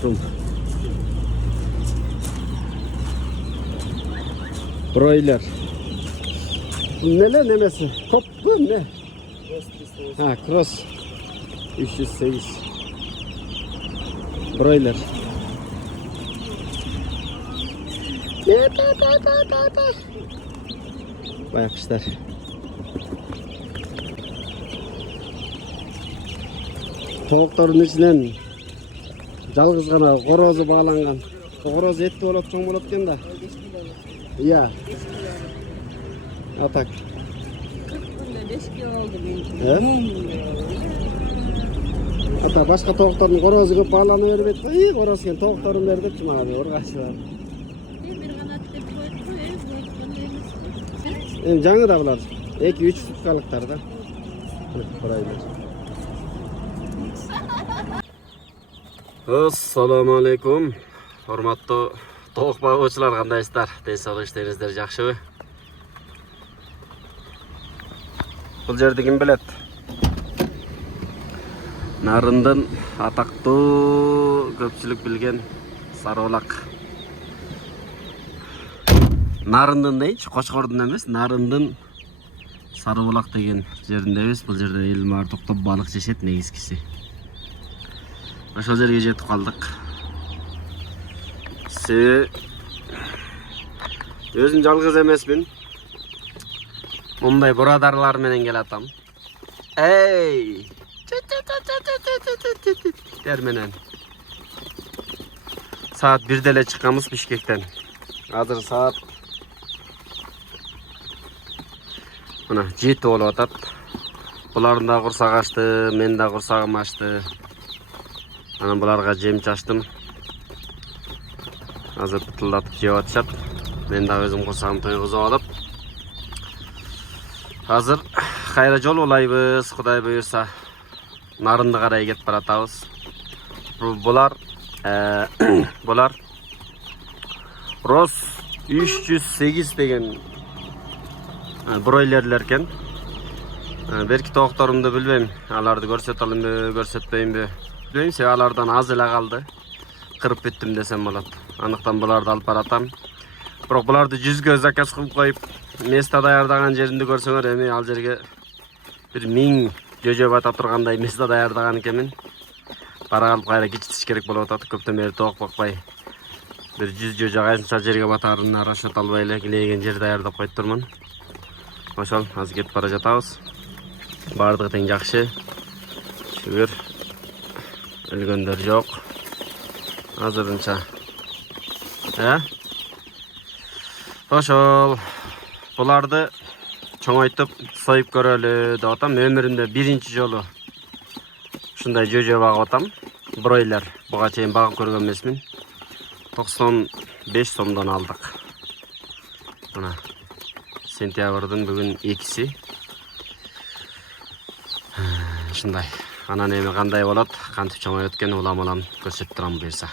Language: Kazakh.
сум. Бройлер. Немesi? Top bu ne? Ha, cross. 308. Broiler. Bayakışlar. Tavukların içinden жалгыз гана корозу bağlangan. Koroz etli болот, çoң болот eкен da. Iya. Atak. 40 günde 5 kilo oldu benim. He? Ata başka tavukların korozu köp bağlana verip etdi. Koroz eken tavukların ver depçim abi, urgaçılar. Bir kanat dep koyup Жаңы да булар. 2-3 сутkalıklar da. Buraylar. Assalamu alaikum. Hormatly tovuq bagıçılar, kandaysızlar? Densoqluk işlerinizler jakşыбы? Бұл жерді кім білет? Нарындың атақты көпчілік білген сарыолақ. Нарындың дейінші, Қошқордың емес, Нарындың сарыолақ деген жеріндебіз. Бұл жерде елмар тоқтап балық жешет негізгісі. Ошол жерге жетіп қалдық. Өзім жалғыз емеспін. Мындай бурадарлар менен келатам. Эй! Дер менен. Saat 1'de эле чыкканбыз Бишкектен. Азыр saat мына 7 болуп атат. Булардын да курсак ачты, мен да курсагым ачты. Анан буларга жем чачтым. Азыр бытылдатып жеп атышат. Мен да өзүм курсагым тойгузуп алып. Hazır kayra жол olayбыз, Кудай буйрса. Нарынды карай кетип баратабыз. Булар Ross 308 деген бройлерлер экен. Берки тоокторумду билбейм, аларды көрсөтө алымбы, көрсөтпөймбү. Билбейм, себеби алардан аз эле калды. Кырып бүттүм десем болот. Анықтан буларды алып баратам. Бирок буларды 100гө заказ кылып коюп, место даярдаган жеринде көрсөңөр, эми ал жерге бир 1000 жөжө бата тургандай место даярдаган экенмин. Бара алып кайра кичитиш керек болуп атат. Көптөн бери тоок бакпай. Бир 100 жөжө кайсынча жерге батарын расчет албай эле килеген жер даярдап койуп турмун. Ошол азыр кетип бара жатабыз. Бардыгы тең жакшы. Шүгүр. Өлгөндөр жок. Азырынча. Ошол буларды чоңойтуп союп көрөлү деп атам. Өмүрүмдө биринчи жолу ушундай жөжө багып атам. Бройлер. Буга чейин багып көргөн эмесмин. 95 сомдон алдык. Мына сентябрдын бүгүн 2-си. Ушундай. Анан эми кандай болот? Кантип чоңойот экен улам көрсөтүп турам буйрса.